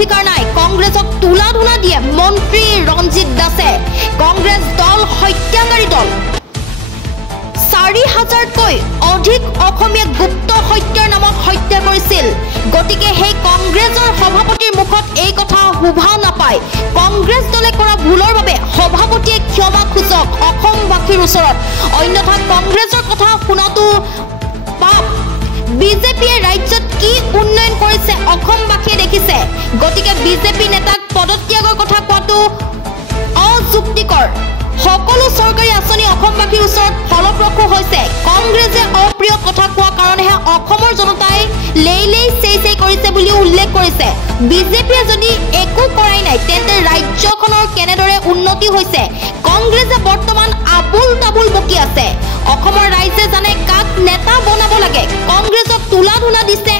অধিকাৰ নাই কংগ্ৰেছক তুলা ধুনা দিয়ে মন্ত্ৰী ৰঞ্জিত দাসে কংগ্ৰেছ দল হত্যাকাৰী দল ৪,০০০কৈ অধিক অসমীয়া গুপ্ত হত্যাৰ নামত হত্যা কৰিছিল গতিকে সেই কংগ্ৰেছৰ সভাপতিৰ মুখত এই কথা শুভা নাপায় কংগ্ৰেছ দলে কৰা ভুলৰ বাবে সভাপতিয়ে ক্ষমা খুজক অসমবাসীৰ ওচৰত অন্যথা কংগ্ৰেছৰ কথা শুনাটো পাপ বিজেপিয়ে ৰাজ্যত কি উন্নয়ন কৰিছে অসমবাসীয়ে দেখিছে গতিকে বিজেপি নেতাক পদত্যাগৰ কথা কোৱাটো অযুক্তিকৰ সকলো চৰকাৰী আঁচনি অসমবাসীৰ ওচৰত ফলপ্ৰসূ হৈছে কংগ্ৰেছে অপ্ৰিয় কথা কোৱা কাৰণেহে অসমৰ জনতাই লেইলেই চেই কৰিছে বুলি উল্লেখ কৰিছে বিজেপিয়ে যদি একো কৰাই নাই তেন্তে ৰাজ্যখনৰ কেনেদৰে উন্নতি হৈছে কংগ্ৰেছে বৰ্তমান আবুল তাবুল বকি আছে অসমৰ ৰাইজে জানে কাক নেতা বনাব লাগে কংগ্ৰেছক তুলা ধুনা দিছে